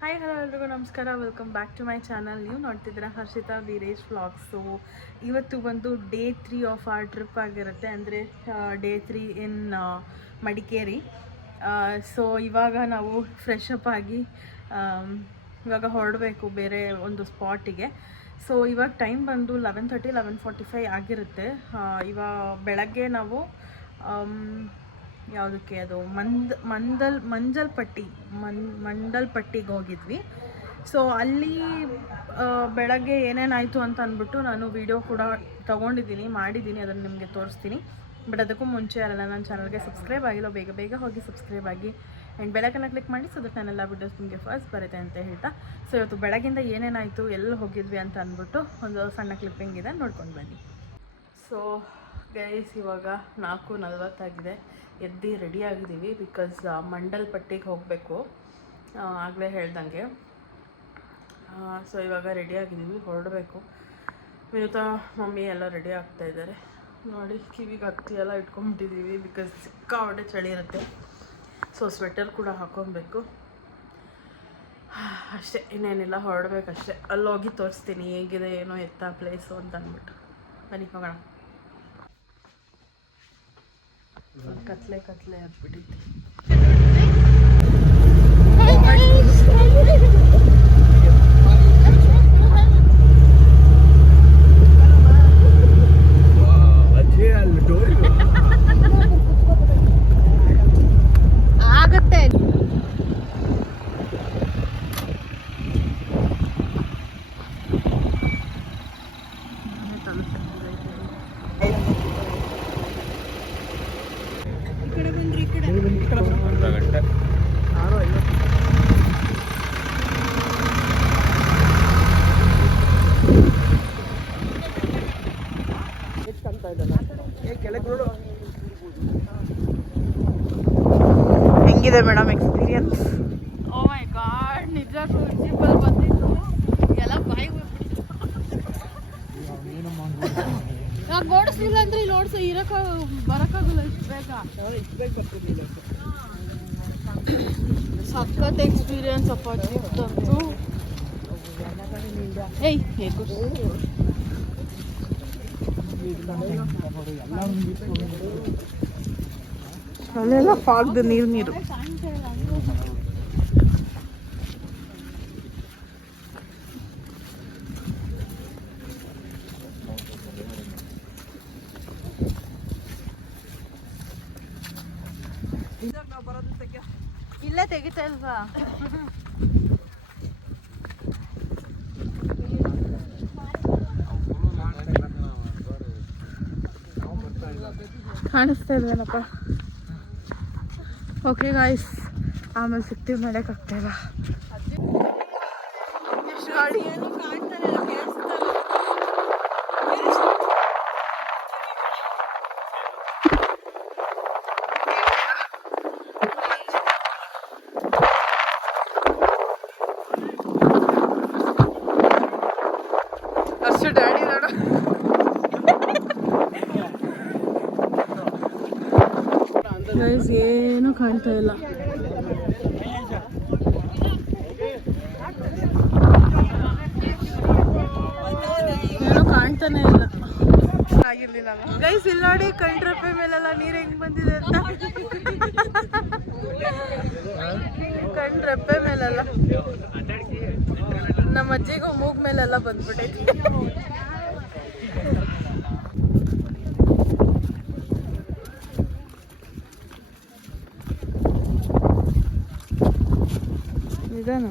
Hi hello ಎಲ್ರಿಗೂ ನಮಸ್ಕಾರ. Welcome back to my channel. ನೀವು ನೋಡ್ತಿದ್ದೀರಾ ಹರ್ಷಿತಾ ವೀರೇಶ್ ವ್ಲಾಗ್ಸ್. ಸೊ ಇವತ್ತು ಬಂದು ಡೇ 3 ಆಫ್ ಆರ್ ಟ್ರಿಪ್ ಆಗಿರುತ್ತೆ, ಅಂದರೆ ಡೇ 3 ಇನ್ ಮಡಿಕೇರಿ. ಸೊ ಇವಾಗ ನಾವು ಫ್ರೆಶ್ ಅಪ್ ಆಗಿ ಇವಾಗ ಹೊರಡಬೇಕು ಬೇರೆ ಒಂದು ಸ್ಪಾಟಿಗೆ. ಸೊ ಇವಾಗ ಟೈಮ್ ಬಂದು 11:30 11:45 ಆಗಿರುತ್ತೆ. ಬೆಳಗ್ಗೆ ನಾವು ಯಾವುದಕ್ಕೆ ಅದು ಮಂಡಲ್ಪಟ್ಟಿಗೆ ಹೋಗಿದ್ವಿ. ಸೊ ಅಲ್ಲಿ ಬೆಳಗ್ಗೆ ಏನೇನಾಯಿತು ಅಂತ ಅಂದ್ಬಿಟ್ಟು ನಾನು ವಿಡಿಯೋ ಕೂಡ ಮಾಡಿದ್ದೀನಿ, ಅದನ್ನು ನಿಮಗೆ ತೋರಿಸ್ತೀನಿ. ಬಟ್ ಅದಕ್ಕೂ ಮುಂಚೆ ಅಲ್ಲ, ನನ್ನ ಚಾನಲ್ಗೆ ಸಬ್ಸ್ಕ್ರೈಬ್ ಆಗಿಲ್ಲ, ಬೇಗ ಬೇಗ ಹೋಗಿ ಸಬ್ಸ್ಕ್ರೈಬ್ ಆಗಿ ಆ್ಯಂಡ್ ಬೆಳಕನ್ನು ಕ್ಲಿಕ್ ಮಾಡಿ. ಸೊ ದಟ್ ನನ್ನೆಲ್ಲ ವೀಡಿಯೋಸ್ ನಿಮಗೆ ಫಸ್ಟ್ ಬರುತ್ತೆ ಅಂತ ಹೇಳ್ತಾ, ಸೊ ಇವತ್ತು ಬೆಳಗಿಂದ ಏನೇನಾಯಿತು, ಎಲ್ಲಿ ಹೋಗಿದ್ವಿ ಅಂತ ಅಂದ್ಬಿಟ್ಟು ಒಂದು ಸಣ್ಣ ಕ್ಲಿಪ್ಪಿಂಗ್ ಇದೆ, ನೋಡ್ಕೊಂಡು ಬನ್ನಿ. ಸೊ ಗೈಸ್, ಇವಾಗ 4:40 ಆಗಿದೆ. ಎದ್ದು ರೆಡಿ ಆಗಿದ್ದೀವಿ, ಬಿಕಾಸ್ ಮಂಡಲ್ಪಟ್ಟಿಗೆ ಹೋಗಬೇಕು, ಆಗಲೇ ಹೇಳ್ದಂಗೆ. ಸೊ ಇವಾಗ ರೆಡಿ ಆಗಿದ್ದೀವಿ, ಹೊರಡಬೇಕು. ವಿನುತಾ ಮಮ್ಮಿ ಎಲ್ಲ ರೆಡಿ ಆಗ್ತಾಯಿದ್ದಾರೆ ನೋಡಿ. ಕಿವಿಗೆ ಹತ್ತಿ ಎಲ್ಲ ಇಟ್ಕೊಂಡ್ಬಿಟ್ಟಿದ್ದೀವಿ, ಬಿಕಾಸ್ ಸಿಕ್ಕಾಪಟ್ಟೆ ಚಳಿ ಇರುತ್ತೆ. ಸೊ ಸ್ವೆಟರ್ ಕೂಡ ಹಾಕ್ಕೊಬೇಕು ಅಷ್ಟೇ, ಇನ್ನೇನಿಲ್ಲ, ಹೊರಡಬೇಕಷ್ಟೇ. ಅಲ್ಲೋಗಿ ತೋರಿಸ್ತೀನಿ ಹೇಗಿದೆ ಏನೋ ಎತ್ತ ಪ್ಲೇಸು ಅಂತ ಅಂದ್ಬಿಟ್ಟು. ಬನ್ನಿ ಹೋಗೋಣ. ಕತ್ಲೆ ಆಗ್ಬಿಟ್ಟಿತ್ತು. ಹೆಂಗಿದೆ ಮೇಡಮ್ ಎಕ್ಸ್ಪೀರಿಯನ್ಸ್? ಓ ಮೈ ಗಾಡ್, ನಿಜಕ್ಕೂ ಜೀಪಲ್ಲಿ ಬಂದಿದ್ದು ಎಲ್ಲ ಬಾಯಿ ಓಡಿಸ್ಲಿಲ್ಲ ಅಂದ್ರೆ ಇಲ್ಲಿ ಓಡಿಸೋ ಬರೋಕ್ಕಾಗಲ್ಲ. ಇಷ್ಟು ಬೇಗ ಬರ್ತಿರ್ಲಿಲ್ಲ. ಸಖತ್ ಎಕ್ಸ್ಪೀರಿಯನ್ಸ್ ಅಪ್ಪ ಜೀಪ್ದಂತೂ. ಏಯ್ ಅಲ್ಲೆಲ್ಲ ಫಾಗ್ದು ನೀರು ಇಲ್ಲೇ ತೆಗಿತಾ ಇಲ್ವಾ? ಕಾಣಿಸ್ತಾ ಇಲ್ವೇನಪ್ಪ? ಓಕೆ ಗಾಯ್ಸ್, ಆಮೇಲೆ ಸಿಗ್ತೀವಿ, ಮಾಡೋಕ್ಕಾಗ್ತಾ ಇಲ್ಲ. ಎಷ್ಟು ಗಾಡಿ ಅಷ್ಟು ಡ್ಯಾಡಿ ನೋಡು. ಗೈಸ್ ಏನೂ ಕಾಣ್ತಾ ಇಲ್ಲ. ಏನೂ ಕಾಣ್ತಾನೆ ಇಲ್ಲ. ಗೈಸ್ ಇಲ್ಲಿ ನೋಡಿ, ಕಂಟ್ರಪ್ಪೆ ಮೇಲೆಲ್ಲ ನೀರು ಹೆಂಗ್ ಬಂದಿದೆ ಅಂತ. ಕಂಟ್ರಪ್ಪೆ ಮೇಲೆಲ್ಲ ನಮ್ಮ ಅಜ್ಜಿಗೂ ಮೂಗ್ ಮೇಲೆಲ್ಲ ಬಂದ್ಬಿಟ್ಟೈತಿ. ನಿಧಾನ.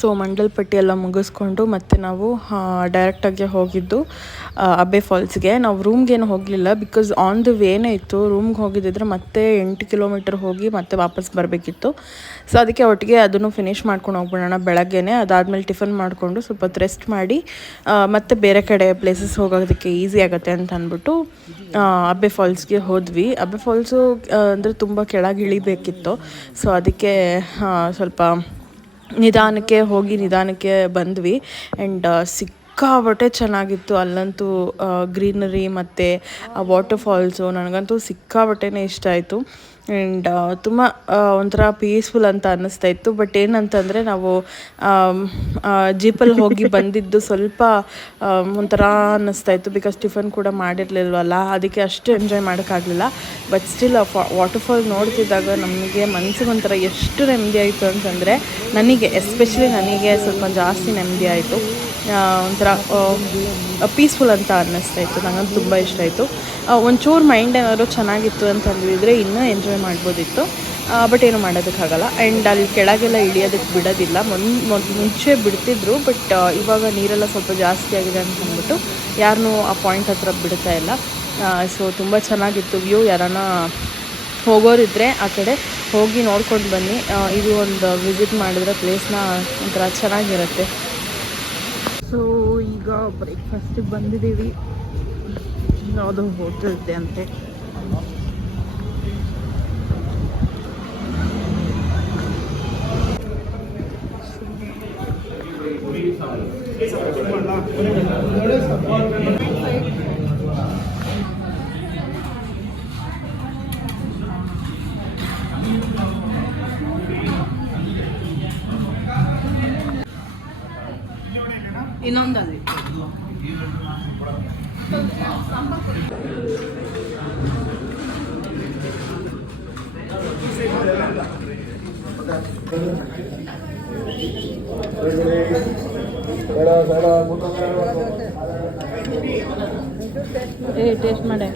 ಸೊ ಮಂಡಲ್ಪಟ್ಟಿ ಎಲ್ಲ ಮುಗಿಸ್ಕೊಂಡು ಮತ್ತೆ ನಾವು ಡೈರೆಕ್ಟಾಗಿ ಹೋಗಿದ್ದು ಅಬ್ಬೆ ಫಾಲ್ಸ್ಗೆ. ನಾವು ರೂಮ್ಗೇನು ಹೋಗಲಿಲ್ಲ, ಬಿಕಾಸ್ ಆನ್ ದ ವೇನೇ ಇತ್ತು. ರೂಮ್ಗೆ ಹೋಗಿದ್ದಿದ್ರೆ ಮತ್ತೆ 8 ಕಿಲೋಮೀಟರ್ ಹೋಗಿ ಮತ್ತೆ ವಾಪಸ್ ಬರಬೇಕಿತ್ತು. ಸೊ ಅದಕ್ಕೆ ಒಟ್ಟಿಗೆ ಅದನ್ನು ಫಿನಿಷ್ ಮಾಡ್ಕೊಂಡು ಹೋಗ್ಬಿಡೋಣ ಬೆಳಗ್ಗೆನೇ. ಅದಾದಮೇಲೆ ಟಿಫನ್ ಮಾಡಿಕೊಂಡು ಸ್ವಲ್ಪ ಹೊತ್ತು ರೆಸ್ಟ್ ಮಾಡಿ ಮತ್ತೆ ಬೇರೆ ಕಡೆ ಪ್ಲೇಸಸ್ ಹೋಗೋದಕ್ಕೆ ಈಸಿ ಆಗುತ್ತೆ ಅಂತ ಅಂದ್ಬಿಟ್ಟು ಅಬ್ಬೆ ಫಾಲ್ಸ್ಗೆ ಹೋದ್ವಿ. ಅಬ್ಬೆ ಫಾಲ್ಸು ಅಂದರೆ ತುಂಬ ಕೆಳಗೆ ಇಳಿಬೇಕಿತ್ತು. ಸೊ ಅದಕ್ಕೆ ಸ್ವಲ್ಪ ನಿಧಾನಕ್ಕೆ ಬಂದ್ವಿ. ಆ್ಯಂಡ್ ಸಿಕ್ಕಾಪಟ್ಟೆ ಚೆನ್ನಾಗಿತ್ತು ಅಲ್ಲಂತೂ. ಗ್ರೀನರಿ ಮತ್ತು ವಾಟರ್ ಫಾಲ್ಸು ನನಗಂತೂ ಸಿಕ್ಕಾಪಟ್ಟೆನೇ ಇಷ್ಟ ಆಯಿತು. ಆ್ಯಂಡ್ ತುಂಬ ಒಂಥರ ಪೀಸ್ಫುಲ್ ಅಂತ ಅನ್ನಿಸ್ತಾ ಇತ್ತು. ಬಟ್ ಏನಂತಂದರೆ ನಾವು ಜೀಪಲ್ಲಿ ಹೋಗಿ ಬಂದಿದ್ದು ಸ್ವಲ್ಪ ಒಂಥರ ಅನ್ನಿಸ್ತಾ ಇತ್ತು, ಬಿಕಾಸ್ ಟಿಫನ್ ಕೂಡ ಮಾಡಿರಲಿಲ್ವಲ್ಲ, ಅದಕ್ಕೆ ಅಷ್ಟು ಎಂಜಾಯ್ ಮಾಡೋಕ್ಕಾಗಲಿಲ್ಲ. ಬಟ್ ಸ್ಟಿಲ್ ವಾಟರ್ ಫಾಲ್ ನೋಡ್ತಿದ್ದಾಗ ನಮಗೆ ಮನಸ್ಸಿಗೆ ಒಂಥರ ಎಷ್ಟು ನೆಮ್ಮದಿ ಆಯಿತು ಅಂತಂದರೆ, ಎಸ್ಪೆಷಲಿ ನನಗೆ ಸ್ವಲ್ಪ ಜಾಸ್ತಿ ನೆಮ್ಮದಿ ಆಯಿತು. ಒಂಥರ ಪೀಸ್ಫುಲ್ ಅಂತ ಅನ್ನಿಸ್ತಾ ಇತ್ತು. ನನಗಂತೂ ತುಂಬ ಇಷ್ಟ ಆಯಿತು. ಒಂಚೂರು ಮೈಂಡ್ ಏನಾದರೂ ಚೆನ್ನಾಗಿತ್ತು ಅಂತಂದಿದ್ರೆ ಇನ್ನೂ ಎಂಜಾಯ್ ಮಾಡ್ಬೋದಿತ್ತು. ಬಟ್ ಏನು ಮಾಡೋದಕ್ಕಾಗಲ್ಲ. ಆ್ಯಂಡ್ ಅಲ್ಲಿ ಕೆಳಗೆಲ್ಲ ಇಳಿಯೋದಕ್ಕೆ ಬಿಡೋದಿಲ್ಲ. ಮುಂಚೆ ಬಿಡ್ತಿದ್ರು, ಬಟ್ ಇವಾಗ ನೀರೆಲ್ಲ ಸ್ವಲ್ಪ ಜಾಸ್ತಿ ಆಗಿದೆ ಅಂತ ಅಂದ್ಬಿಟ್ಟು ಯಾರನ್ನೂ ಆ ಪಾಯಿಂಟ್ ಹತ್ರ ಬಿಡ್ತಾ ಇಲ್ಲ. ಸೊ ತುಂಬ ಚೆನ್ನಾಗಿತ್ತು ವ್ಯೂ. ಯಾರನ್ನ ಹೋಗೋರಿದ್ದರೆ ಆ ಕಡೆ ಹೋಗಿ ನೋಡ್ಕೊಂಡು ಬನ್ನಿ. ಇದು ಒಂದು ವಿಸಿಟ್ ಮಾಡಿದ್ರೆ ಪ್ಲೇಸ್ನ ಒಂಥರ ಚೆನ್ನಾಗಿರುತ್ತೆ. ಸೊ ಈಗ ಬ್ರೇಕ್ಫಾಸ್ಟಿಗೆ ಬಂದಿದ್ದೀವಿ. ಯಾವುದೋ ಹೋಟೆಲ್ ಇದೆ ಅಂತೆ. ಇನ್ನೊಂದಲ್ಲಿ ಟೇಸ್ಟ್ ಮಾಡೆ.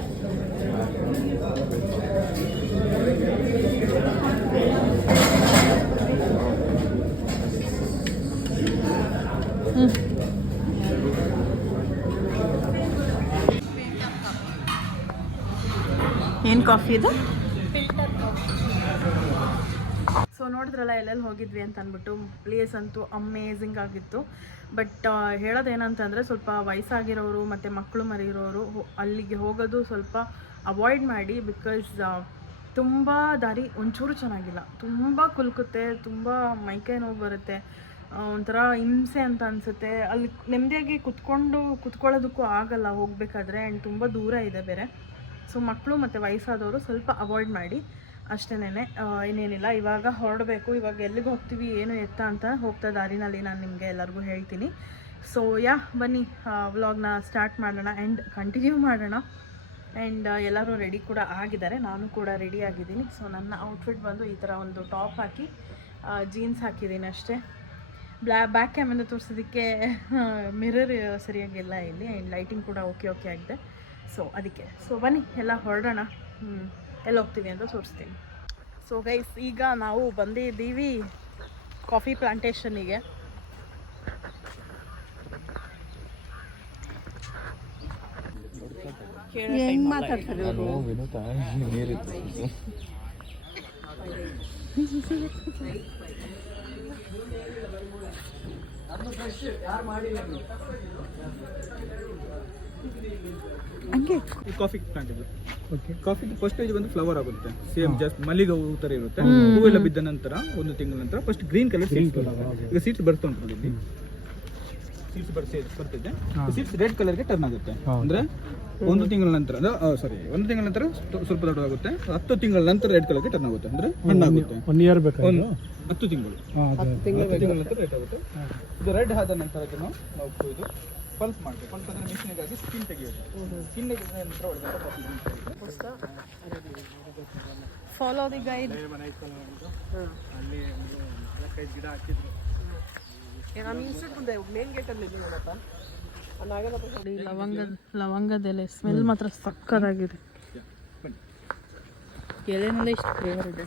ಏನು ಕಾಫಿ ಇದು? ಸೊ ನೋಡಿದ್ರಲ್ಲ ಎಲ್ಲೆಲ್ಲಿ ಹೋಗಿದ್ವಿ ಅಂತ ಅಂದ್ಬಿಟ್ಟು. ಪ್ಲೇಸ್ ಅಂತೂ ಅಮೇಝಿಂಗ್ ಆಗಿತ್ತು. ಬಟ್ ಹೇಳೋದೇನಂತಂದರೆ, ಸ್ವಲ್ಪ ವಯಸ್ಸಾಗಿರೋರು ಮತ್ತು ಮಕ್ಕಳು ಮರಿರೋರು ಅಲ್ಲಿಗೆ ಹೋಗೋದು ಸ್ವಲ್ಪ ಅವಾಯ್ಡ್ ಮಾಡಿ. ಬಿಕಾಸ್ ತುಂಬ ದಾರಿ ಒಂಚೂರು ಚೆನ್ನಾಗಿಲ್ಲ, ತುಂಬ ಕುಲ್ಕುತ್ತೆ, ತುಂಬ ಮೈಕೈ ನೋವು ಬರುತ್ತೆ, ಒಂಥರ ಹಿಂಸೆ ಅಂತ ಅನಿಸುತ್ತೆ. ಅಲ್ಲಿ ನೆಮ್ಮದಿಯಾಗಿ ಕುತ್ಕೊಳ್ಳೋದಕ್ಕೂ ಆಗಲ್ಲ ಹೋಗಬೇಕಾದ್ರೆ. ಆ್ಯಂಡ್ ತುಂಬ ದೂರ ಇದೆ ಬೇರೆ. ಸೊ ಮಕ್ಕಳು ಮತ್ತು ವಯಸ್ಸಾದವರು ಸ್ವಲ್ಪ ಅವಾಯ್ಡ್ ಮಾಡಿ ಅಷ್ಟೇನೆ. ಇನ್ನೇನಿಲ್ಲ. ಇವಾಗ ಹೊರಡಬೇಕು. ಇವಾಗ ಎಲ್ಲಿಗೆ ಹೋಗ್ತೀವಿ, ಏನು ಎತ್ತ ಅಂತ ಹೋಗ್ತಾ ದಾರಿನಲ್ಲಿ ನಾನು ನಿಮಗೆ ಎಲ್ಲರಿಗೂ ಹೇಳ್ತೀನಿ. ಸೊ ಬನ್ನಿ ವ್ಲಾಗ್ನ ಸ್ಟಾರ್ಟ್ ಮಾಡೋಣ ಆ್ಯಂಡ್ ಕಂಟಿನ್ಯೂ ಮಾಡೋಣ. ಆ್ಯಂಡ್ ಎಲ್ಲರೂ ರೆಡಿ ಕೂಡ ಆಗಿದ್ದಾರೆ, ನಾನು ಕೂಡ ರೆಡಿ ಆಗಿದ್ದೀನಿ. ಸೊ ನನ್ನ ಔಟ್ಫಿಟ್ ಬಂದು ಈ ಥರ ಒಂದು ಟಾಪ್ ಹಾಕಿ ಜೀನ್ಸ್ ಹಾಕಿದ್ದೀನಿ ಅಷ್ಟೇ. ಬ್ಯಾಕ್ ಕ್ಯಾಮಿಂದ ತೋರಿಸೋದಕ್ಕೆ ಮಿರರ್ ಸರಿಯಾಗಿಲ್ಲ ಇಲ್ಲಿ. ಆ್ಯಂಡ್ ಲೈಟಿಂಗ್ ಕೂಡ ಓಕೆ ಆಗಿದೆ. ಸೊ ಅದಕ್ಕೆ ಬನ್ನಿ ಎಲ್ಲ ಹೊರಡೋಣ. ಎಲ್ಲಿ ಹೋಗ್ತೀವಿ ಅಂತ ತೋರಿಸ್ತೀನಿ. ಸೊ ಗೈಸ್, ಈಗ ನಾವು ಬಂದಿದ್ದೀವಿ ಕಾಫಿ ಪ್ಲಾಂಟೇಶನ್ನಿಗೆ. ಹೆಂಗೆ ಮಾತಾಡ್ತಾರೆ ಅವರು? ಹಂಗೆ ಕಾಫಿ ಪ್ಲಾಂಟ್ ಇದು. ಓಕೆ, ಕಾಫಿ ಫಸ್ಟ್ ಸ್ಟೇಜ್ ಬಂದು ಫ್ಲವರ್ ಆಗುತ್ತೆ. ಸೇಮ್ ಜಸ್ಟ್ ಮಲ್ಲಿಗೆ ಹೂವು ತರ ಇರುತ್ತೆ. ಹೂವೆಲ್ಲ ಬಿದ್ದ ನಂತರ 1 ತಿಂಗಳ ನಂತರ ಫಸ್ಟ್ ಗ್ರೀನ್ ಕಲರ್ ಸೀಡ್ಸ್ ಬರುತ್ತೆ. ಈಗ ಸೀಡ್ಸ್ ಬರ್ತಾ ಉಂಟು ನೋಡಿ, ಸೀಡ್ಸ್ ಬರ್ತಿದೆ. ಸೀಡ್ಸ್ ರೆಡ್ ಕಲರ್ಗೆ ಟರ್ನ್ ಆಗುತ್ತೆ. ಅಂದ್ರೆ 1 ತಿಂಗಳ ನಂತರ, 1 ತಿಂಗಳ ನಂತರ ಸ್ವಲ್ಪ ದೊಡ್ಡದಾಗುತ್ತೆ. 10 ತಿಂಗಳ ನಂತರ ರೆಡ್ ಕಲರ್ಗೆ ಟರ್ನ್ ಆಗುತ್ತೆ. ಅಂದ್ರೆ ಹಣ್ಣಾಗುತ್ತೆ. 1 ಇಯರ್ ಬೇಕು. 10 ತಿಂಗಳು. 10 ತಿಂಗಳ ನಂತರ ರೆಡ್ ಆಗುತ್ತೆ. ಇದು ರೆಡ್ ಆದ ನಂತರ ನಾವು ಇದು ಪಲ್ಪ್ ಮಾಡ್ತೀವಿ. ಪಲ್ಪ್ ಅಂದರೆ ಮಿಷಿನಿಗಾಗಿ ಸ್ಕಿನ್ ತೆಗೆಯೋದು. ಸ್ಕಿನ್ ತೆಗೆದ ನಂತರ ಫಾಲೋ ದಿ ಗೈಡ್. ಅಲ್ಲಿ 4-5 ಗಿಡ ಹಾಕಿದ್ರು. ಲವಂಗದೆಲೆ ಸ್ಮೆಲ್ ಮಾತ್ರ ಸಕ್ಕತ್ತಾಗಿದೆ. ಎಲೆನೆಲ್ಲ ಇಷ್ಟು ಫ್ಲೇವರ್ ಇದೆ.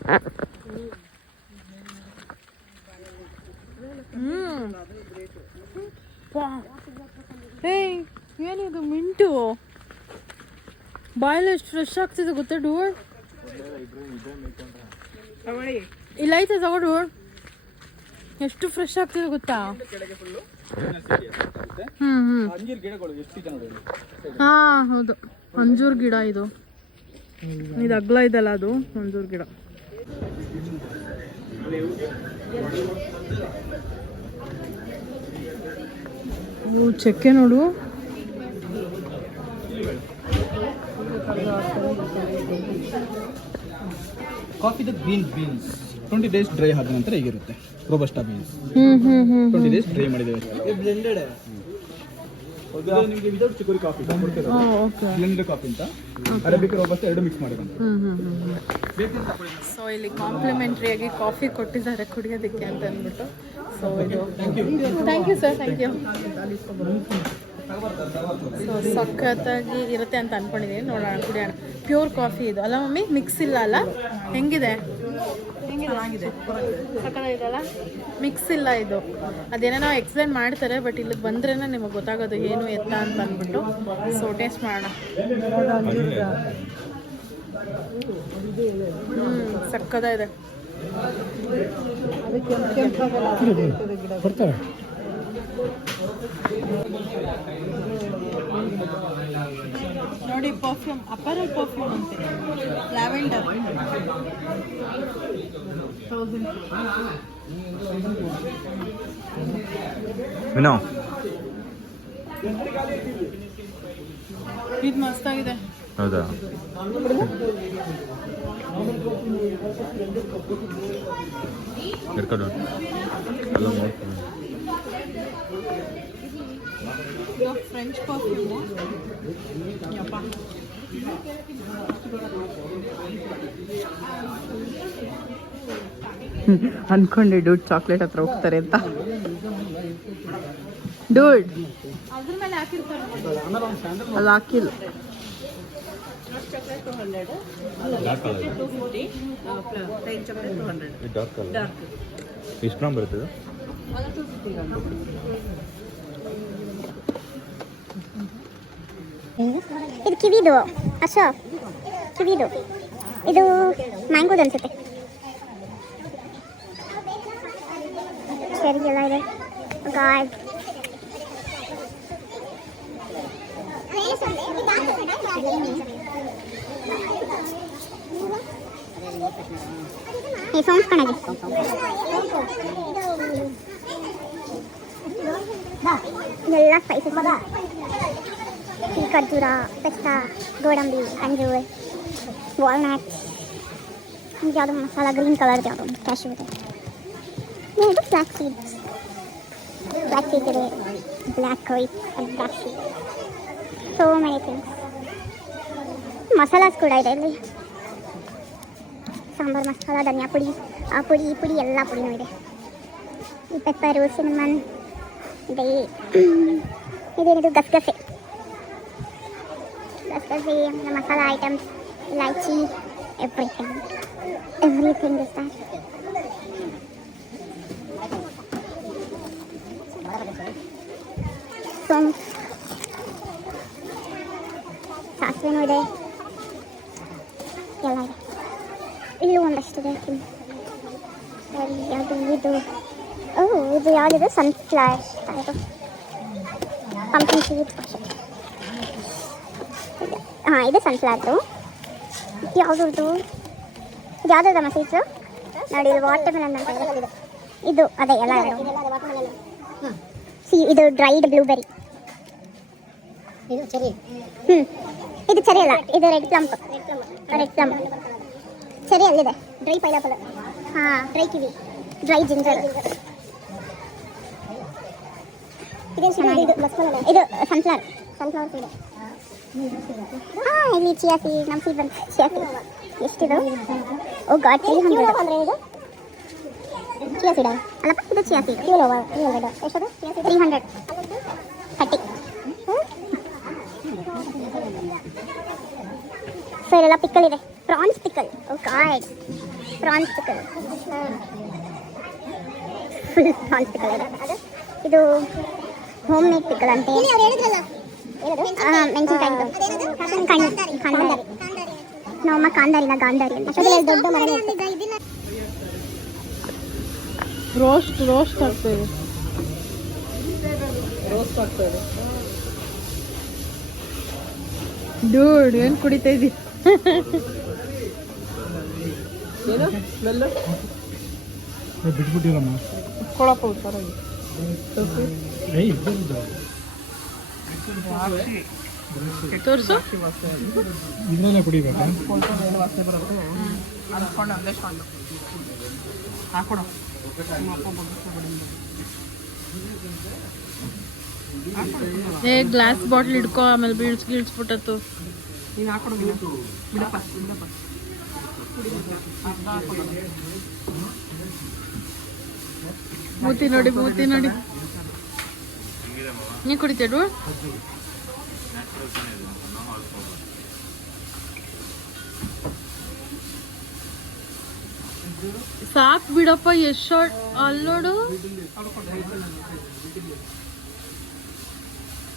ಏಯ್ ಏನಿದು ಮಿಂಟು ಬಾಯಲ್ಲಿ ಎಷ್ಟು ಫ್ರೆಶ್ ಆಗ್ತಿದೆ ಗೊತ್ತಾ ಡೂಡ್ ಇಲ್ಲ ಐತೆ ತಗೊಡು ಎಷ್ಟು ಫ್ರೆಶ್ ಆಗ್ತಿದೆ ಗೊತ್ತಾ ಅಂಜೀರ್ ಗಿಡಗಳು ಎಷ್ಟು ಇದೆ ನೋಡಿ. ಹಾ ಹೌದು ಅಂಜೂರ್ ಗಿಡ ಇದು ಅಗ್ಲ ಇದಲ್ಲ ಅದು ಅಂಜೂರ್ ಗಿಡ. ಚಕ್ಕೆ ನೋಡು ಕಾಫಿದ ಗ್ರೀನ್ ಬೀನ್ಸ್ 20 days ಡ್ರೈ ಆದ ನಂತರ ಹೀಗಿರುತ್ತೆ. ರೋಬಸ್ಟಾ ಬೀನ್ಸ್ 20 days ಡ್ರೈ ಮಾಡಿದ್ದೇವೆ. ನಿಮಗೆ without chicory coffee blend coffee ಅಂತ ಅರೇಬಿಕ್ ರೋಬಸ್ಟಾ ಎರಡು ಮಿಕ್ಸ್ ಮಾಡಿರೋದು. ಸೊ ಇಲ್ಲಿ ಕಾಂಪ್ಲಿಮೆಂಟ್ರಿ ಆಗಿ ಕಾಫಿ ಕೊಟ್ಟಿದ್ದಾರೆ ಕುಡಿಯೋದಕ್ಕೆ ಅಂತ ಅಂದ್ಬಿಟ್ಟು. ಸೊ ಇದು thank you sir, thank you. So ಸಖತ್ತಾಗಿ ಇರುತ್ತೆ ಅಂತ ಅಂದ್ಕೊಂಡಿದ್ದೀನಿ. ನೋಡೋಣ ಕುಡಿಯೋಣ. ಪ್ಯೂರ್ ಕಾಫಿ ಇದು ಅಲ್ಲ ಮಮ್ಮಿ, ಮಿಕ್ಸ್ ಇಲ್ಲ ಅಲ್ಲ? ಹೆಂಗಿದೆ? ಸಖತ್ತಾಗಿದೆಯಲ್ಲ? ಮಿಕ್ಸ್ ಇಲ್ಲ ಇದು. ಅದೇನೋ ಎಕ್ಸ್ಪ್ಲೇನ್ ಮಾಡ್ತಾರೆ, ಬಟ್ ಇಲ್ಲಿಗೆ ಬಂದ್ರೇ ನಿಮಗೆ ಗೊತ್ತಾಗೋದು ಏನು ಎತ್ತ ಅಂತ ಅಂದ್ಬಿಟ್ಟು. ಸೊ ಟೇಸ್ಟ್ ಮಾಡೋಣ. ಸಖತ್ತಾಗಿದೆ. ನೋಡಿ ಪರ್ಫ್ಯೂಮ್, ಅಪರಲ್ ಪರ್ಫ್ಯೂಮ್ ಅಂತೆ, ಲ್ಯಾವೆಂಡರ್. ಇದು ಮಸ್ತಾಗಿದೆ. ಹೌದಾ? French perfume. ಅನ್ಕೊಂಡೆ ಡೂಡ್ ಚಾಕ್ಲೇಟ್ ಹತ್ರ ಹೋಗ್ತಾರೆ ಅಂತ. ಡೂಡ್ ಅದ್ರ ಮೇಲೆ ಹಾಕಿರ್ತಾರೆ, ಅದು ಹಾಕಿಲ್ಲ. ಎಷ್ಟು ಗ್ರಾಮ್ ಬರ್ತದೆ? ಇದು ಕಿವಿದು ಅಶೋಕ್, ಕಿವಿದು ಇದು ಮ್ಯಾಂಗೋದು ಅನ್ಸುತ್ತೆ. ಸರಿ ಎಲ್ಲ ಇದೆ. ಗಾಡ್ ಈ ಸೌಂಡ್ಸ್ ಕಣಗೆ ಎಲ್ಲ ಸ್ಪೈಸಸ್. ಈ ಖರ್ಜೂರ, ಪಿಸ್ತಾ, ಗೋಡಂಬಿ, ಅಂಜೂರ್, ವಾಲ್ನಟ್, ಯಾವುದೋ ಮಸಾಲ ಗ್ರೀನ್ ಕಲರ್ದು ಯಾವುದೋ ಕ್ಯಾಶ್ಯೂ ಇದೆ. ಇದು ಬ್ಲ್ಯಾಕ್ ಸೀಡ್ಸ್, ಬ್ಲ್ಯಾಕ್ ಸೀಡ್ ಇದೆ, black white and black seed. So many things. Masalas ಕೂಡ ಇದೆ ಇಲ್ಲಿ. ಸಾಂಬಾರು ಮಸಾಲ, ಧನಿಯಾ ಪುಡಿ, ಆ ಪುಡಿ ಈ ಪುಡಿ ಎಲ್ಲ ಪುಡಿನೂ ಇದೆ. ಈ ಪೆಪ್ಪರು, ಸಿನಮನ್ ಇದೆ. ಇದೇನಿದು ಗಸಗಸೆ, ಮಸಾಲ ಐಟಮ್ಸ್, ಇಲೈಚಿ, ಎವ್ರಿಥಿಂಗ್ ಇಸ್ ದರ್. ಸೋಂಪು, ಸಾಸಿವೆನೂ ಇದೆ, ಎಲ್ಲ ಇದೆ. ಇಲ್ಲೂ ಒಂದಷ್ಟಿದೆ. ಯಾವುದು ಇದು? ಇದು ಯಾವುದಿದೆ? ಸನ್ಫ್ಲವರ್, ಇದು ಪಂಪ್ಕಿನ್ ಸೀಡ್. ಹಾಂ, ಇದು ಸನ್ಫ್ಲವರ್ದು. ಯಾವುದ್ರದ್ದು? ಇದು ಯಾವುದ್ರದ್ದಮ್ಮ ಸೀಡ್ಸು? ನೋಡಿ, ಇದು ವಾಟರ್ ಮೆಲನ್ ಅಂತ ಇದೆ. ಇದು ಅದೇ ಎಲ್ಲ ಇದು ಡ್ರೈಡ್ ಬ್ಲೂಬೆರಿ. ಇದು ಚೆರಿ. ಇದು ಚೆರಿ ಅಲ್ಲ, ಇದು ರೆಡ್ ಪ್ಲಮ್. ಚೆರಿ ಅಲ್ಲಿದೆ. Dry pineapple. ಹಾಂ, ಡ್ರೈ ಕಿವಿ, ಡ್ರೈ ಜಿಂಜರ್. ಇದು ಸನ್ಫ್ಲವರ್ ಸೀಡ್. ಹಾಂ, ಇಲ್ಲಿ ಚಿಯಾ ಸೀಡ್. ನಮ್ಮ ಸೀಡ್ ಬಂದು ಚಿಯಾ ಸೀಡ್. ಎಷ್ಟಿದು? Oh god, 300. ಅಂದರೆ ಇದು ಚಿಯಾ ಸೀಡ ಅಲ್ಲಪ್ಪ? ಇದು ಚಿಯಾ ಸೀಡ್. 300. ಎಷ್ಟದು? 300. 30. ಸೊ ಇಲ್ಲೆಲ್ಲ ಪಿಕ್ಕಲ್ ಇದೆ. Prawns pickle. Oh god, prawns pickle. Full prawns pickle ಇದೆ. ಇದು ಹೋಮ್ ಮೇಡ್ ಪಿಕಲ್ ಅಂತೆ. ಮೆಣಸಿನಕಾಯಿ ನಮ್ಮಮ್ಮ ಕಾಂದಾರಿನ ಗಾಂಧಾರಿ ಅಂತ ದೊಡ್ಡ ಮರ. ರೋಸ್ಟ್ ಆಗ್ತದೆ. ಡ್ಯೂಡ್ ಏನು ಕುಡಿತಾ ಇದ್ದೀವಿ? ಬಿಟ್ಬಿಟ್ಟಿರಮ್ಮ ಕೊಳಪ್ಪ ಉತ್ತರ ತೋರಿಸು. ಇದರಲ್ಲೇ ಕುಡಿಬೇಕಾ? ಏ ಗ್ಲಾಸ್ ಬಾಟ್ಲ್ ಇಡ್ಕೊ, ಆಮೇಲೆ ಬೀಳ್ಸ್ಬಿಟ್ಟತ್ತು. ಮೂತಿ ನೋಡಿ ನೀ ಕುಡಿತೇಡು? ಸಾಕ್ ಬಿಡಪ್ಪ, ಎಷ್ಟು ಶಾರ್ಟ್ ಅಲ್ಲೋಡು.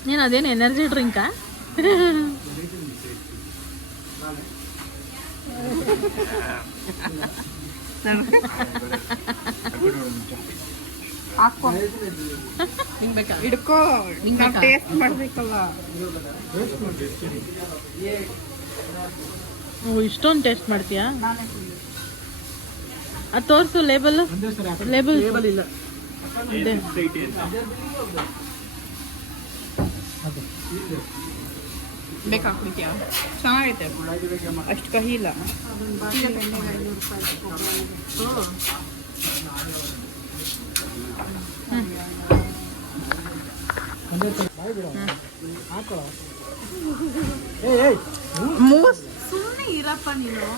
ನೀನು ಅದೇನು ಎನರ್ಜಿ ಡ್ರಿಂಕಾ? ಹಿಡ್ಕೋ, ಟೇಸ್ಟ್ ಮಾಡ್ಬೇಕಲ್ಲ. ಇಷ್ಟೊಂದು ಟೇಸ್ಟ್ ಮಾಡ್ತೀಯಾ? ಅದು ತೋರಿಸು ಲೇಬಲ್ ಇಲ್ಲ. ಇದೆ. ಬೇಕಾ ಕುಡಿತೀಯಾ? ಚೆನ್ನಾಗೈತೆ, ಅಷ್ಟು ಕಹಿ ಇಲ್ಲ. ಮೂಸ್ ಸುಮ್ಮನೆ ಇರಪ್ಪ ನೀನು.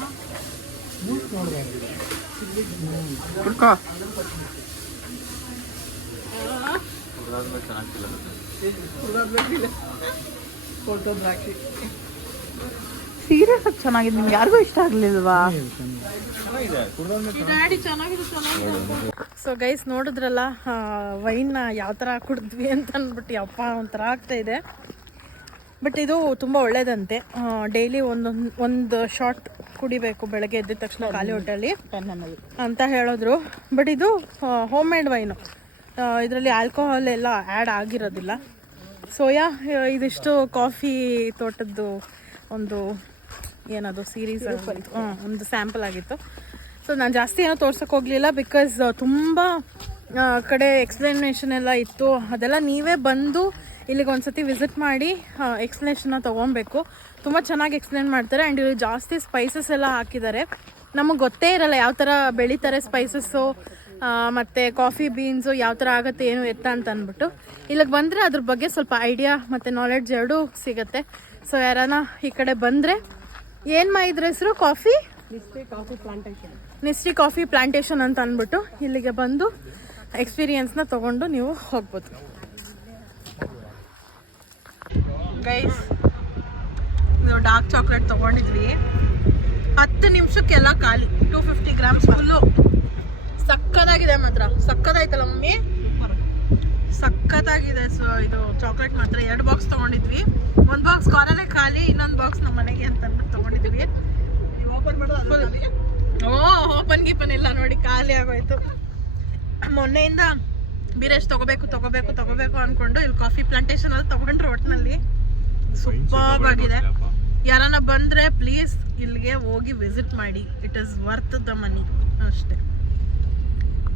ಕುಡ್ಕೋ. ಸೀರಿಯಸ್ ಆಗಿ ಚೆನ್ನಾಗಿದೆ. ನಿಮ್ಗೆ ಯಾರಿಗೂ ಇಷ್ಟ ಆಗ್ಲಿಲ್ವಾ? ಸೊ ಗೈಸ್ ನೋಡಿದ್ರಲ್ಲ ವೈನ್ನ ಯಾವ ಥರ ಕುಡಿದ್ವಿ ಅಂತ ಅಂದ್ಬಿಟ್ಟು ಯಪ್ಪ ಒಂಥರ ಆಗ್ತಾ ಇದೆ. ಬಟ್ ಇದು ತುಂಬ ಒಳ್ಳೇದಂತೆ. ಡೈಲಿ ಒಂದು ಶಾಟ್ ಕುಡಿಬೇಕು ಬೆಳಗ್ಗೆ ಎದ್ದ ತಕ್ಷಣ ಖಾಲಿ ಹೊಟ್ಟೆಯಲ್ಲಿ ಅಂತ ಹೇಳಿದ್ರು. ಬಟ್ ಇದು ಹೋಮ್ ಮೇಡ್ ವೈನು, ಇದರಲ್ಲಿ ಆಲ್ಕೋಹಾಲ್ ಎಲ್ಲ ಆ್ಯಡ್ ಆಗಿರೋದಿಲ್ಲ. ಸೋಯಾ ಇದಿಷ್ಟು ಕಾಫಿ ತೋಟದ್ದು ಒಂದು ಏನದು ಸೀರೀಸ್ ಒಂದು ಸ್ಯಾಂಪಲ್ ಆಗಿತ್ತು. ಸೊ ನಾನು ಜಾಸ್ತಿ ಏನೋ ತೋರ್ಸೋಕೆ ಹೋಗಲಿಲ್ಲ, ಬಿಕಾಸ್ ತುಂಬ ಕಡೆ ಎಕ್ಸ್ಪ್ಲನೇಷನ್ ಎಲ್ಲ ಇತ್ತು. ಅದೆಲ್ಲ ನೀವೇ ಬಂದು ಇಲ್ಲಿಗೆ ಒಂದ್ಸತಿ ವಿಸಿಟ್ ಮಾಡಿ ಎಕ್ಸ್ಪ್ಲನೇಷನ್ನ ತೊಗೊಬೇಕು. ತುಂಬ ಚೆನ್ನಾಗಿ ಎಕ್ಸ್ಪ್ಲೇನ್ ಮಾಡ್ತಾರೆ. ಆ್ಯಂಡ್ ಇಲ್ಲಿ ಜಾಸ್ತಿ ಸ್ಪೈಸಸ್ ಎಲ್ಲ ಹಾಕಿದ್ದಾರೆ. ನಮಗೆ ಗೊತ್ತೇ ಇರಲ್ಲ ಯಾವ ಥರ ಬೆಳೀತಾರೆ ಸ್ಪೈಸಸ್ಸು, ಮತ್ತು ಕಾಫಿ ಬೀನ್ಸು ಯಾವ ಥರ ಆಗುತ್ತೆ ಏನು ಎತ್ತ ಅಂತ ಅಂದ್ಬಿಟ್ಟು ಇಲ್ಲಿಗೆ ಬಂದರೆ ಅದ್ರ ಬಗ್ಗೆ ಸ್ವಲ್ಪ ಐಡಿಯಾ ಮತ್ತು ನಾಲೆಡ್ಜ್ ಎರಡೂ ಸಿಗುತ್ತೆ. ಸೊ ಯಾರಾನ ಈ ಕಡೆ ಬಂದರೆ ಏನು ಇದ್ರ ಹೆಸರು? ನಿಸ್ಟ್ರಿ ಕಾಫಿ ಪ್ಲಾಂಟೇಶನ್ ಅಂತ ಅಂದ್ಬಿಟ್ಟು ಇಲ್ಲಿಗೆ ಬಂದು ಎಕ್ಸ್ಪೀರಿಯನ್ಸ್ನ ತೊಗೊಂಡು ನೀವು ಹೋಗ್ಬೋದು. ಗೈಸ್ ಇದು ಡಾರ್ಕ್ ಚಾಕ್ಲೇಟ್ ತೊಗೊಂಡಿದ್ವಿ, 10 ನಿಮಿಷಕ್ಕೆಲ್ಲ ಖಾಲಿ. 250 ಗ್ರಾಮ್ಸ್ ಫುಲ್ಲು. ಸಕ್ಕತ್ತಾಗಿದೆ ಮಾತ್ರ. ಸಕ್ಕತ್ತಾಯ್ತಲ್ಲ ಮಮ್ಮಿ? ಸಕ್ಕತ್ತಾಗಿದೆ. ಸೊ ಇದು ಚಾಕ್ಲೇಟ್ ಮಾತ್ರ 2 ಬಾಕ್ಸ್ ತೊಗೊಂಡಿದ್ವಿ. 1 ಬಾಕ್ಸ್ ಕಾರಲ್ಲೇ ಖಾಲಿ, ಇನ್ನೊಂದು ಬಾಕ್ಸ್ ನಮ್ಮ ಮನೆಗೆ ಅಂತ ಅಂದ್ಬಿಟ್ಟು ತೊಗೊಂಡಿದ್ವಿ. ಓಪನ್ ಗೀಪನ್ ಇಲ್ಲ ನೋಡಿ, ಖಾಲಿ ಆಗೋಯ್ತು. ಮೊನ್ನೆಯಿಂದ ಬೀರೇಶ್ ತಗೋಬೇಕು ಅಂದ್ಕೊಂಡು ಇಲ್ಲಿ ಕಾಫಿ ಪ್ಲಾಂಟೇಶನ್ ಅಲ್ಲಿ ತೊಗೊಂಡ್ರೆ ಒಟ್ಟಿನಲ್ಲಿ ಸೂಪರ್ ಆಗಿದೆ. ಯಾರನ್ನ ಬಂದರೆ ಪ್ಲೀಸ್ ಇಲ್ಲಿಗೆ ಹೋಗಿ ವಿಸಿಟ್ ಮಾಡಿ. It is worth the money ಅಷ್ಟೇ.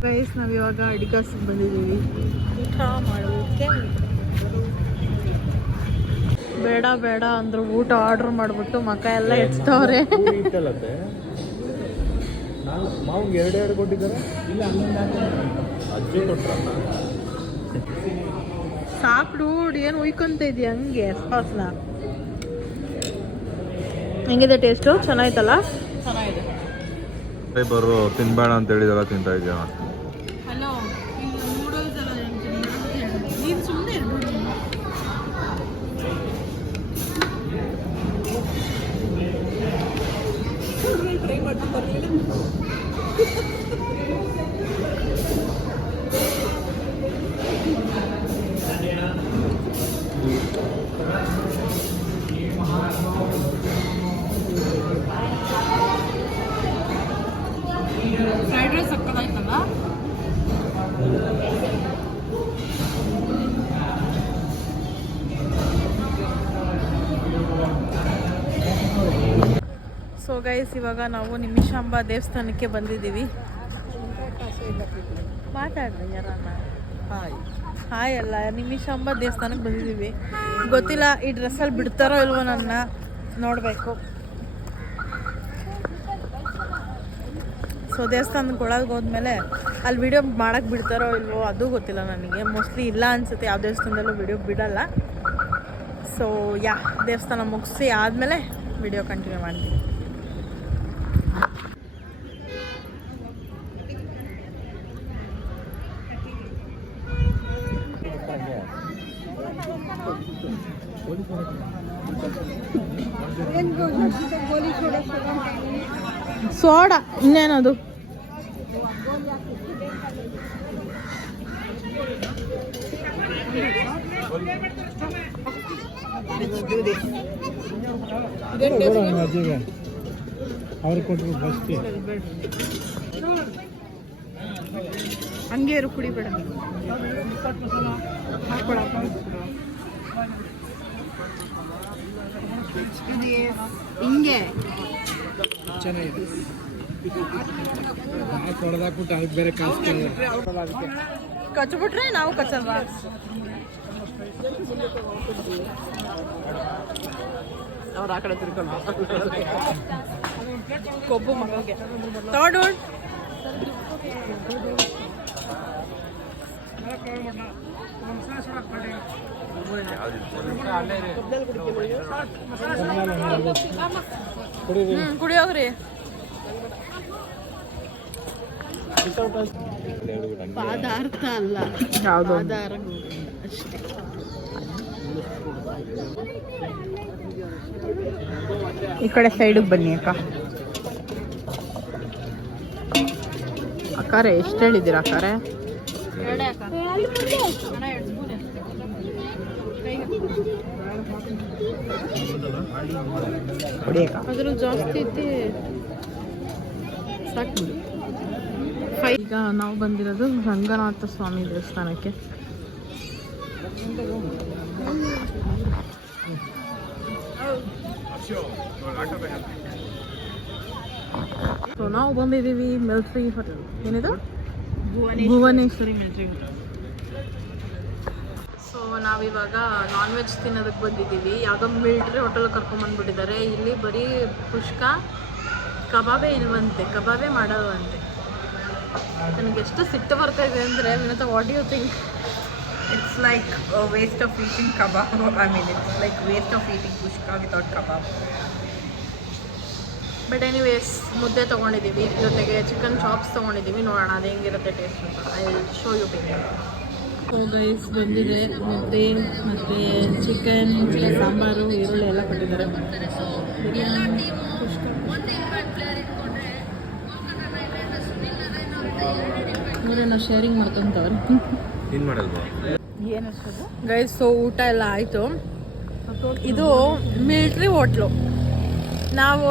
ಗೈಸ್ ನಾವಿವಾಗ ಅಡಿಗಾಸಿಗೆ ಬಂದಿದ್ದೀವಿ ಊಟ ಮಾಡೋದಕ್ಕೆ. ಬೇಡ ಅಂದ್ರು ಊಟ ಆರ್ಡ್ರ್ ಮಾಡಿಬಿಟ್ಟು ಮಕ್ಕ ಎಲ್ಲ ಎಚ್ತವ್ರೆ. ಮಾವಿಗೆ 2 ಕೊಟ್ಟಿದ್ದಾರೆ. ಇಲ್ಲ ಅಜ್ಜಿ ಕೊಟ್ರಲ್ಲ. ಸಾಕು ಏನು ಉಯ್ಕೊಂತ ಇದೆಯಾ ಹಂಗೆ ಸ್ಪಾಸ್ನ? ಹೆಂಗಿದೆ ಟೇಸ್ಟು? ಚೆನ್ನಾಯ್ತಲ್ಲ? ಚೆನ್ನಾಗಿದೆ. ಬರೋ ತಿನ್ಬೇಡ ಅಂತ ಹೇಳಿದಲ್ಲ, ತಿಂತಾ ಇದೆಯಾ? ಹಲೋ, ನೂಡಲ್ಸ್ ಎಲ್ಲ ನೀನು ಸುಮ್ಮನೆ ಇರ್ಬೋದು. ಟ್ರೈ ಮಾಡ್ತೀನಿ. ಸೊ ಗೈಸ್ ಇವಾಗ ನಾವು ನಿಮಿಷಾಂಬ ದೇವಸ್ಥಾನಕ್ಕೆ ಬಂದಿದ್ದೀವಿ. ಮಾತಾಡ್ರಿ ಯಾರನ್ನ. ಹಾಯ್ ಅಲ್ಲ, ನಿಮಿಷಾಂಬ ದೇವಸ್ಥಾನಕ್ಕೆ ಬಂದಿದ್ದೀವಿ. ಗೊತ್ತಿಲ್ಲ ಈ ಡ್ರೆಸ್ಸಲ್ಲಿ ಬಿಡ್ತಾರೋ ಇಲ್ವೋ ನನ್ನ, ನೋಡಬೇಕು. ಸೊ ದೇವಸ್ಥಾನಕ್ಕೆ ಒಳಗೆ ಹೋದ್ಮೇಲೆ ಅಲ್ಲಿ ವಿಡಿಯೋ ಮಾಡೋಕ್ಕೆ ಬಿಡ್ತಾರೋ ಇಲ್ವೋ ಅದು ಗೊತ್ತಿಲ್ಲ ನನಗೆ. ಮೋಸ್ಟ್ಲಿ ಇಲ್ಲ ಅನಿಸುತ್ತೆ, ಯಾವ ದೇವಸ್ಥಾನದಲ್ಲೂ ವಿಡಿಯೋ ಬಿಡಲ್ಲ. ಸೊ ದೇವಸ್ಥಾನ ಮುಗಿಸಿ ಆದಮೇಲೆ ವಿಡಿಯೋ ಕಂಟಿನ್ಯೂ ಮಾಡ್ತೀನಿ. ಸೋಡಾ ಇನ್ನೇನದು. ಹಂಗೆ ಇರು, ಕುಡಿಬೇಡ. ಹಿಂಗೆ ಚೆನ್ನಾಗಿದೆ. ಹೊಡೆದಾಕ್ಬಿಟ್ಟು ಅದಕ್ಕೆ ಬೇರೆ ಕಾಸು ಕಚ್ಬಿಟ್ರೆ ನಾವು ಕಚ್ಚಲ್ವಾ? ಅವ್ರು ಆ ಕಡೆ ತಿರ್ಕೊಂಡು ಕೊಬ್ಬು ಮಗಗೆ ತಗೊಂಡು ಕುಡಿಯೋಗ್ರಿ. ಪದಾರ್ಥ ಅಲ್ಲ, ಯಾವುದು ಅಷ್ಟೇ. ಈ ಕಡೆ ಸೈಡಿಗೆ ಬನ್ನಿ ಅಕ್ಕ. ಅಕ್ಕಾರೆ ಎಷ್ಟು ಹೇಳಿದ್ದೀರಾ ಅಕ್ಕಾರೆ? ಅದ್ರ ಜಾಸ್ತಿ ಐತಿ, ಸಾಕು. ಈಗ ನಾವು ಬಂದಿರೋದು ರಂಗನಾಥ ಸ್ವಾಮಿ ದೇವಸ್ಥಾನಕ್ಕೆ. ಸೊ ನಾವು ಬಂದಿದ್ದೀವಿ ಮಿಲ್ಟ್ರಿ ಹೋಟೆಲ್. ಏನಿದು? Bhuvaneshwari military hotel. ಸೊ ನಾವಿವಾಗ ನಾನ್ ವೆಜ್ ತಿನ್ನೋದಕ್ಕೆ ಬಂದಿದ್ದೀವಿ. ಯಾವುದೋ ಮಿಲ್ಟ್ರಿ ಹೋಟೆಲ್ ಕರ್ಕೊಂಬಂದ್ಬಿಟ್ಟಿದ್ದಾರೆ. ಇಲ್ಲಿ ಬರೀ ಕುಷ್ಕ ಕಬಾಬೇ ಇಲ್ವಂತೆ, ಕಬಾಬೇ ಮಾಡೋದಂತೆ. ನನಗೆ ಎಷ್ಟು ಸಿಟ್ಟು ಬರ್ತಾ ಇದೆ ಅಂದರೆ, Vinoda, what you think? It's like a waste of eating kebab. I mean, it's like waste of eating pushka without kebab. But anyways ಮುದ್ದೆ ತೊಗೊಂಡಿದ್ದೀವಿ, ಜೊತೆಗೆ ಚಿಕನ್ ಚಾಪ್ಸ್ ತೊಗೊಂಡಿದ್ದೀವಿ. ನೋಡೋಣ ಅದು ಹೆಂಗಿರುತ್ತೆ ಟೇಸ್ಟ್ ಅಂತ. I will show you picture. So guys ಬಂದಿದೆ ಮುದ್ದೆ ಮತ್ತು ಚಿಕನ್ ಮತ್ತು ಸಾಂಬಾರು, ಈರುಳ್ಳಿ ಎಲ್ಲ ಕೊಟ್ಟಿದ್ದಾರೆ. ಬಿರಿಯಾನಿ, ನೋಡಿ ನಾವು ಶೇರಿಂಗ್ ಮಾಡ್ಕೊತವ್ರೆ. ಏನು ಗೈಸ್ ಸೊ ಊಟ ಎಲ್ಲ ಆಯಿತು. ಇದು ಮಿಲ್ಟ್ರಿ ಹೋಟ್ಲು. ನಾವು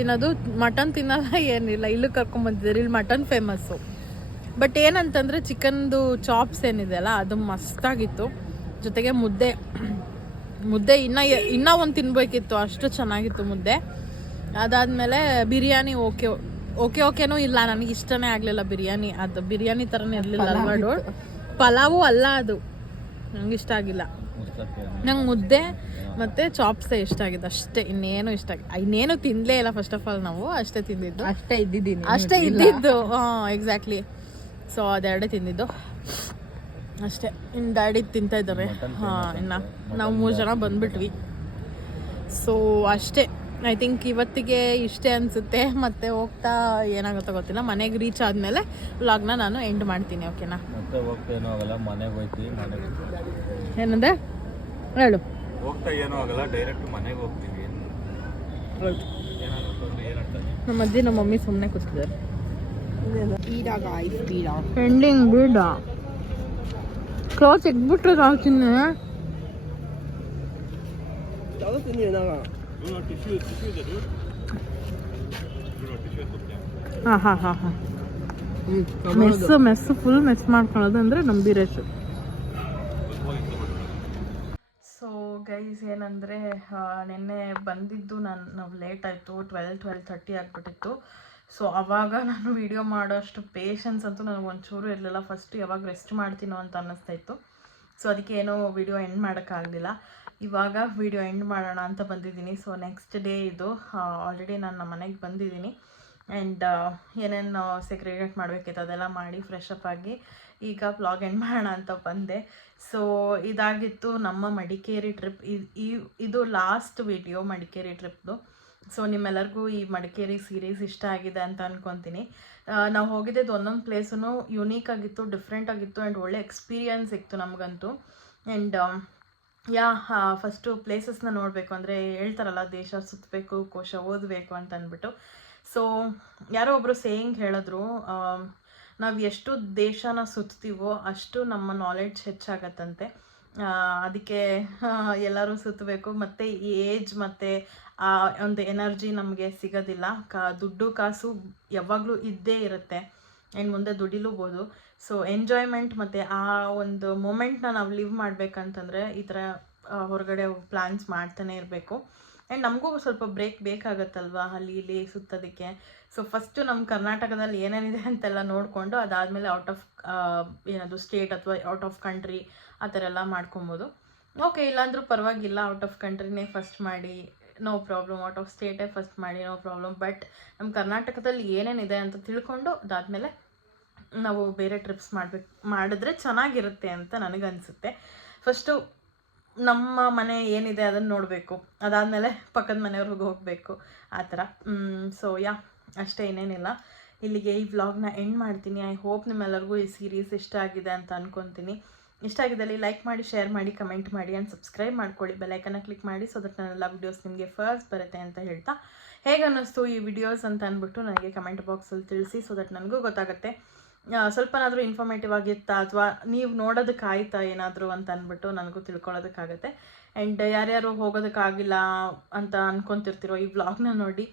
ಏನದು ಮಟನ್ ತಿನ್ನಲ್ಲ ಏನಿಲ್ಲ, ಇಲ್ಲೂ ಕರ್ಕೊಂಬಂದಿದ್ದಾರೆ. ಇಲ್ಲಿ ಮಟನ್ ಫೇಮಸ್ಸು. ಬಟ್ ಏನಂತಂದರೆ ಚಿಕನ್ದು ಚಾಪ್ಸ್ ಏನಿದೆಯಲ್ಲ ಅದು ಮಸ್ತಾಗಿತ್ತು. ಜೊತೆಗೆ ಮುದ್ದೆ ಇನ್ನೂ ಒಂದು ತಿನ್ಬೇಕಿತ್ತು, ಅಷ್ಟು ಚೆನ್ನಾಗಿತ್ತು ಮುದ್ದೆ. ಅದಾದಮೇಲೆ ಬಿರಿಯಾನಿ ಓಕೆನೂ ಇಲ್ಲ, ನನಗೆ ಇಷ್ಟನೇ ಆಗಲಿಲ್ಲ ಬಿರಿಯಾನಿ. ಅದು ಬಿರಿಯಾನಿ ಥರನೇ ಇರಲಿಲ್ಲ ಅಲ್ವಾಡು. ಪಲಾವು ಅಲ್ಲ ಅದು, ನಂಗೆ ಇಷ್ಟ ಆಗಿಲ್ಲ. ನಂಗೆ ಮುದ್ದೆ ಮತ್ತು ಚಾಪ್ಸೇ ಇಷ್ಟ ಆಗಿದೆ ಅಷ್ಟೇ, ಇನ್ನೇನು ಇಷ್ಟ ಆಗಿ ಇನ್ನೇನು ತಿನ್ನಲೇ ಇಲ್ಲ. ಫಸ್ಟ್ ಆಫ್ ಆಲ್ ನಾವು ಅಷ್ಟೇ ತಿಂದಿದ್ದು, ಅಷ್ಟೇ ಇದ್ದಿದ್ದು. ಹಾಂ ಎಕ್ಸಾಕ್ಟ್ಲಿ. ಸೊ ಅದೆರಡೇ ತಿಂದಿದ್ದು ಅಷ್ಟೇ. ಇನ್ನು ಡ್ಯಾಡಿ ತಿಂತಾ ಇದ್ದಾರೆ. ಹಾಂ, ಇನ್ನು ನಾವು 3 ಜನ ಬಂದುಬಿಟ್ವಿ. ಸೊ ಅಷ್ಟೇ. ಐ ಥಿಂಕ್ ಇವತ್ತಿಗೆ ಇಷ್ಟೇ ಅನಿಸುತ್ತೆ. ಮತ್ತೆ ಹೋಗ್ತಾ ಏನಾಗುತ್ತೋ ಗೊತ್ತಿಲ್ಲ. ಮನೆಗೆ ರೀಚ್ ಆದಮೇಲೆ ವ್ಲಾಗ್ನ ನಾನು ಎಂಡ್ ಮಾಡ್ತೀನಿ. ಓಕೆನಾ? ಮತ್ತೆ ಹೋಗ್ತೇನೋ ಆಗಲ್ಲ, ಮನೆಗೆ ಹೋಗ್ತೀವಿ. ಏನಂದೆ ಹೇಳು. ಹೋಗ್ತಾ ಏನೂ ಆಗಲ್ಲ, ಡೈರೆಕ್ಟ್ ಮನೆಗೆ ಹೋಗ್ತೀವಿ. ನಮ್ಮ ಅಜ್ಜಿ ನಮ್ಮ ಮಮ್ಮಿ ಸುಮ್ಮನೆ ಕೂತಿದ್ದಾರೆ. Pida guys, pida. ಎಂಡಿಂಗ್ ಬಿಡ. ಕ್ಲಾಸ್ ಎಗ್ಬಿಟ್ರೆ ಸಾಕ್ತೀನಿ. ಹಾಂ ಮೆಸ್ಸು ಫುಲ್ ಮೆಸ್ ಮಾಡ್ಕೊಳ್ಳೋದು ಅಂದರೆ ನಮ್ಮ ಬೀರೇಶು. ಸೊ ಗೈಸ್ ಏನಂದರೆ ನಿನ್ನೆ ಬಂದಿದ್ದು ನಾವು ಲೇಟ್ ಆಯಿತು, 12:30 ಆಗಿಬಿಟ್ಟಿತ್ತು. ಸೊ ಆವಾಗ ನಾನು ವೀಡಿಯೋ ಮಾಡೋಷ್ಟು ಪೇಷನ್ಸ್ ಅಂತೂ ನನಗೆ ಒಂಚೂರು ಇರಲಿಲ್ಲ. ಫಸ್ಟು ಯಾವಾಗ ರೆಸ್ಟ್ ಮಾಡ್ತೀನೋ ಅಂತ ಅನ್ನಿಸ್ತಾ ಇತ್ತು. ಸೊ ಅದಕ್ಕೆ ಏನೋ ವೀಡಿಯೋ ಎಂಡ್ ಮಾಡೋಕ್ಕಾಗಲಿಲ್ಲ. ಇವಾಗ ವೀಡಿಯೋ ಎಂಡ್ ಮಾಡೋಣ ಅಂತ ಬಂದಿದ್ದೀನಿ. ಸೊ ನೆಕ್ಸ್ಟ್ ಡೇ ಇದು. ಆಲ್ರೆಡಿ ನಾನು ನಮ್ಮ ಮನೆಗೆ ಬಂದಿದ್ದೀನಿ ಆ್ಯಂಡ್ ಏನೇನು ಸೆಗ್ರಿಗೇಟ್ ಮಾಡಬೇಕಿತ್ತು ಅದೆಲ್ಲ ಮಾಡಿ ಫ್ರೆಶ್ ಅಪ್ ಆಗಿ ಈಗ ವ್ಲಾಗ್ ಎಂಡ್ ಮಾಡೋಣ ಅಂತ ಬಂದೆ. ಸೊ ಇದಾಗಿತ್ತು ನಮ್ಮ ಮಡಿಕೇರಿ ಟ್ರಿಪ್. ಇದು ಲಾಸ್ಟ್ ವಿಡಿಯೋ ಮಡಿಕೇರಿ ಟ್ರಿಪ್ದು. ಸೊ ನಿಮ್ಮೆಲ್ಲರಿಗೂ ಈ ಮಡಿಕೇರಿ ಸೀರೀಸ್ ಇಷ್ಟ ಆಗಿದೆ ಅಂತ ಅಂದ್ಕೊತೀನಿ. ನಾವು ಹೋಗಿದ್ದು ಒಂದೊಂದು ಪ್ಲೇಸೂ ಯುನೀಕ್ ಆಗಿತ್ತು, ಡಿಫ್ರೆಂಟ್ ಆಗಿತ್ತು ಆ್ಯಂಡ್ ಒಳ್ಳೆ ಎಕ್ಸ್ಪೀರಿಯನ್ಸ್ ಇತ್ತು ನಮಗಂತೂ. ಆ್ಯಂಡ್ ಫಸ್ಟು ಪ್ಲೇಸಸ್ನ ನೋಡಬೇಕು ಅಂದರೆ ಹೇಳ್ತಾರಲ್ಲ, ದೇಶ ಸುತ್ತಬೇಕು ಕೋಶ ಓದಬೇಕು ಅಂತ ಅಂದ್ಬಿಟ್ಟು. ಸೊ ಯಾರೋ ಒಬ್ಬರು ಸೇಯಿಂಗ್ ಹೇಳಿದ್ರು, ನಾವು ಎಷ್ಟು ದೇಶನ ಸುತ್ತೀವೋ ಅಷ್ಟು ನಮ್ಮ ನಾಲೆಡ್ಜ್ ಹೆಚ್ಚಾಗತ್ತಂತೆ. ಅದಕ್ಕೆ ಎಲ್ಲರೂ ಸುತ್ತಬೇಕು. ಮತ್ತು ಈ ಏಜ್ ಮತ್ತು ಆ ಒಂದು ಎನರ್ಜಿ ನಮಗೆ ಸಿಗೋದಿಲ್ಲ. ದುಡ್ಡು ಕಾಸು ಯಾವಾಗಲೂ ಇದ್ದೇ ಇರುತ್ತೆ ಆ್ಯಂಡ್ ಮುಂದೆ ದುಡಿಲೂಬೋದು. ಸೊ ಎಂಜಾಯ್ಮೆಂಟ್ ಮತ್ತು ಆ ಒಂದು ಮೂಮೆಂಟ್ನ ನಾವು ಲಿವ್ ಮಾಡಬೇಕಂತಂದರೆ ಈ ಥರ ಹೊರಗಡೆ ಪ್ಲ್ಯಾನ್ಸ್ ಮಾಡ್ತಾನೆ ಇರಬೇಕು. ಆ್ಯಂಡ್ ನಮಗೂ ಸ್ವಲ್ಪ ಬ್ರೇಕ್ ಬೇಕಾಗತ್ತಲ್ವ ಅಲ್ಲಿ ಇಲ್ಲಿ ಸುತ್ತೋದಕ್ಕೆ. ಸೊ ಫಸ್ಟು ನಮ್ಮ ಕರ್ನಾಟಕದಲ್ಲಿ ಏನೇನಿದೆ ಅಂತೆಲ್ಲ ನೋಡಿಕೊಂಡು ಅದಾದಮೇಲೆ ಔಟ್ ಆಫ್ ಏನದು ಸ್ಟೇಟ್ ಅಥವಾ ಔಟ್ ಆಫ್ ಕಂಟ್ರಿ ಆ ಥರ ಎಲ್ಲ ಮಾಡ್ಕೊಬೋದು. ಓಕೆ, ಇಲ್ಲಾಂದ್ರೂ ಪರವಾಗಿಲ್ಲ, ಔಟ್ ಆಫ್ ಕಂಟ್ರಿನೇ ಫಸ್ಟ್ ಮಾಡಿ ನೋ ಪ್ರಾಬ್ಲಮ್, ಔಟ್ ಆಫ್ ಸ್ಟೇಟೇ ಫಸ್ಟ್ ಮಾಡಿ ನೋ ಪ್ರಾಬ್ಲಮ್. ಬಟ್ ನಮ್ಮ ಕರ್ನಾಟಕದಲ್ಲಿ ಏನೇನಿದೆ ಅಂತ ತಿಳ್ಕೊಂಡು ಅದಾದಮೇಲೆ ನಾವು ಬೇರೆ ಟ್ರಿಪ್ಸ್ ಮಾಡಿದ್ರೆ ಚೆನ್ನಾಗಿರುತ್ತೆ ಅಂತ ನನಗನ್ಸುತ್ತೆ. ಫಸ್ಟು ನಮ್ಮ ಮನೆ ಏನಿದೆ ಅದನ್ನು ನೋಡಬೇಕು, ಅದಾದಮೇಲೆ ಪಕ್ಕದ ಮನೆಯವ್ರಿಗೆ ಹೋಗಬೇಕು, ಆ ಥರ. ಸೊ ಅಷ್ಟೇ, ಇನ್ನೇನಿಲ್ಲ. ಇಲ್ಲಿಗೆ ಈ ವ್ಲಾಗ್ನ ಎಂಡ್ ಮಾಡ್ತೀನಿ. ಐ ಹೋಪ್ ನಿಮ್ಮೆಲ್ಲರಿಗೂ ಈ ಸೀರೀಸ್ ಇಷ್ಟ ಆಗಿದೆ ಅಂತ ಅಂದ್ಕೊತೀನಿ. ಇಷ್ಟ ಆಗಿದ್ದಲ್ಲಿ ಲೈಕ್ ಮಾಡಿ, ಶೇರ್ ಮಾಡಿ, ಕಮೆಂಟ್ ಮಾಡಿ ಆ್ಯಂಡ್ ಸಬ್ಸ್ಕ್ರೈಬ್ ಮಾಡ್ಕೊಳ್ಳಿ. ಬೆಲ್ಲೈಕನ್ನ ಕ್ಲಿಕ್ ಮಾಡಿ ಸೊ ದಟ್ ನನ್ನೆಲ್ಲ ವಿಡಿಯೋಸ್ ನಿಮಗೆ ಫಸ್ಟ್ ಬರುತ್ತೆ ಅಂತ ಹೇಳ್ತಾ, ಹೇಗೆ ಅನ್ನಿಸ್ತು ಈ ವಿಡಿಯೋಸ್ ಅಂತ ಅಂದ್ಬಿಟ್ಟು ನನಗೆ ಕಮೆಂಟ್ ಬಾಕ್ಸಲ್ಲಿ ತಿಳಿಸಿ ಸೊ ದಟ್ ನನಗೂ ಗೊತ್ತಾಗುತ್ತೆ ಸ್ವಲ್ಪನಾದರೂ ಇನ್ಫಾರ್ಮೇಟಿವ್ ಆಗಿತ್ತಾ ಅಥವಾ ನೀವು ನೋಡೋದಕ್ಕಾಯ್ತಾ ಏನಾದರೂ ಅಂತ ಅಂದ್ಬಿಟ್ಟು ನನಗೂ ತಿಳ್ಕೊಳ್ಳೋದಕ್ಕಾಗತ್ತೆ. ಆ್ಯಂಡ್ ಯಾರ್ಯಾರು ಹೋಗೋದಕ್ಕಾಗಿಲ್ಲ ಅಂತ ಅಂದ್ಕೊತಿರ್ತಿರೋ ಈ ವ್ಲಾಗ್ನ ನೋಡಿ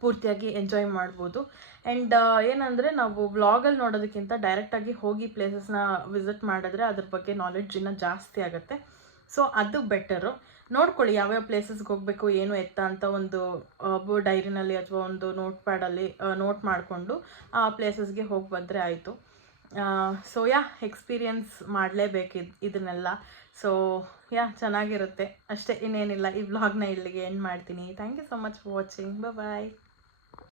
ಪೂರ್ತಿಯಾಗಿ ಎಂಜಾಯ್ ಮಾಡ್ಬೋದು. ಆ್ಯಂಡ್ ಏನಂದರೆ ನಾವು ವ್ಲಾಗಲ್ಲಿ ನೋಡೋದಕ್ಕಿಂತ ಡೈರೆಕ್ಟಾಗಿ ಹೋಗಿ ಪ್ಲೇಸಸ್ನ ವಿಸಿಟ್ ಮಾಡಿದ್ರೆ ಅದ್ರ ಬಗ್ಗೆ ನಾಲೆಡ್ಜ್ ಇನ್ನೂ ಜಾಸ್ತಿ ಆಗುತ್ತೆ. ಸೊ ಅದು ಬೆಟರು. ನೋಡ್ಕೊಳ್ಳಿ ಯಾವ್ಯಾವ ಪ್ಲೇಸಸ್ಗೆ ಹೋಗಬೇಕು ಏನು ಎತ್ತ ಅಂತ ಒಂದು ಡೈರಿನಲ್ಲಿ ಅಥವಾ ಒಂದು ನೋಟ್ ಪ್ಯಾಡಲ್ಲಿ ನೋಟ್ ಮಾಡಿಕೊಂಡು ಆ ಪ್ಲೇಸಸ್ಗೆ ಹೋಗಿ ಬಂದರೆ ಆಯಿತು. ಸೊ ಎಕ್ಸ್ಪೀರಿಯನ್ಸ್ ಮಾಡಲೇಬೇಕು ಇದನ್ನೆಲ್ಲ. ಸೊ ಚೆನ್ನಾಗಿರುತ್ತೆ ಅಷ್ಟೇ, ಇನ್ನೇನಿಲ್ಲ. ಈ ವ್ಲಾಗ್ನ ಇಲ್ಲಿಗೆ ಎಂಡ್ ಮಾಡ್ತೀನಿ. Thank you so much for watching. Bye.